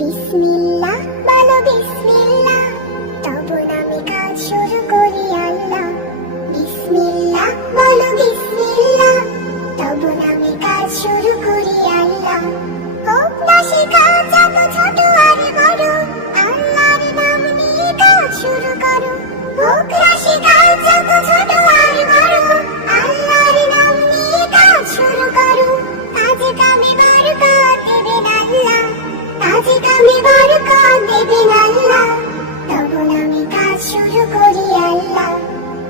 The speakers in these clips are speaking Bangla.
বিসমিল্লাহ বলো বিসমিল্লাহ, তবু নামে কাজ শুরু করি আল্লাহ। বিসমিল্লাহ বলো বিসমিল্লাহ, তবু নামে কাজ শুরু করি আল্লাহ। হোক না সে কাজ যত ছোট আর বড়, আল্লাহর নাম নিয়ে কাজ শুরু করো। হোক না সে কাজ যত ছোট আর বড়, আল্লাহর নাম নিয়ে কাজ শুরু করো। কাজে কামে বরকত দেবেন আল্লাহ, কাজে কামে বরকত দেবেন আল্লাহ, তবু নামে কাজ শুরু করি আল্লাহ।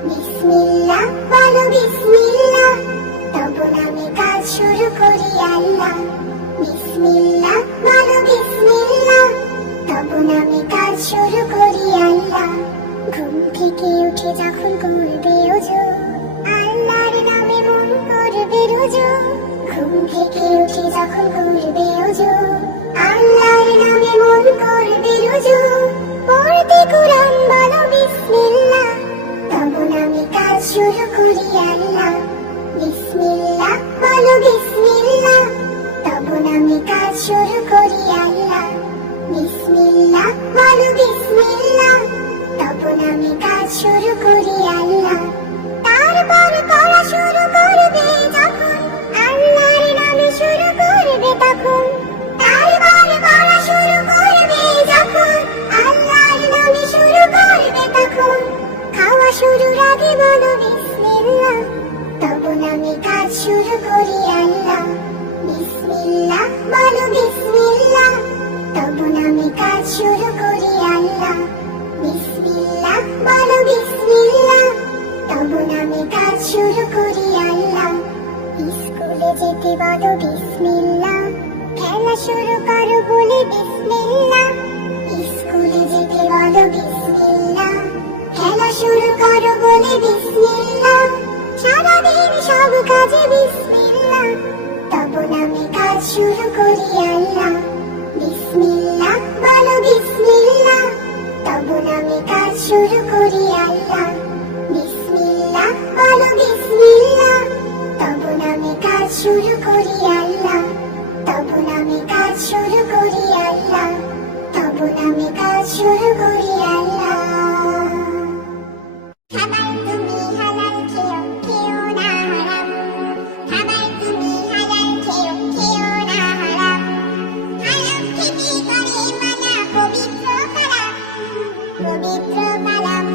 বিসমিল্লাহ বলো বিসমিল্লাহ, তবু নামে কাজ শুরু করি আল্লাহ। বিসমিল্লাহ বলো বিসমিল্লাহ, তবু নামে কাজ শুরু করি আল্লাহ। ঘুম থেকে উঠে যখন করবে ওযু, আল্লাহর নামে মন করবে রুজু। ঘুম থেকে উঠে যখন করবে ওযু, আল্লাহর নামে মন করবে রুজু। পড়তে কুরআন বলো বিসমিল্লাহ, তবু নামে কাজ শুরু করি আল্লাহ। বিসমিল্লাহ বলো বিসমিল্লাহ, তবু নামে কাজ শুরু করি আল্লাহ। বিসমিল্লাহ বলো বিসমিল্লাহ, তবু নামে কাজ শুরু করি আল্লাহ। তারপর পড়া শুরু করবে যখন, আল্লাহর নামে শুরু করবে তখন। তারপর পড়া শুরু করবে যখন, আল্লাহর নামে শুরু করবে তখন। খাওয়া শুরুর আগে বলো বিসমিল্লাহ, তবু নামে কাজ শুরু করি আল্লাহ। বিসমিল্লাহ বলো বিসমিল্লাহ, তবু নামে কাজ শুরু করি আল্লাহ। বিসমিল্লাহ বলো বিসমিল্লাহ, তবু নামে কাজ শুরু করি আল্লাহ। স্কুলে যেতে বলো বিসমিল্লাহ, খেলা শুরু করো বলে বিসমিল্লাহ। স্কুলে যেতে বলো বিসমিল্লাহ, খেলা শুরু করো বলে বিসমিল্লাহ। সারাদিন সব কাজে বিসমিল্লাহ, তবু নামে কাজ শুরু করি আল্লাহ। বিসমিল্লাহ বলো বিসমিল্লাহ, তবু নামে কাজ শুরু করি আল্লাহ। বিসমিল্লাহ বলো বিসমিল্লাহ, তবু নামে কাজ শুরু করি আল্লাহ। তবু নামে কাজ শুরু করি আল্লাহ, তবু নামে কাজ শুরু করি আল্লাহ। খাবার তুমি হালাল খেও, খেও না হারাম। খাবার তুমি হালাল খেও, খেও না হারাম। হারাম থেকে করে মানা পবিত্র কালাম, পবিত্র কালাম।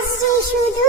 আসছে শুধু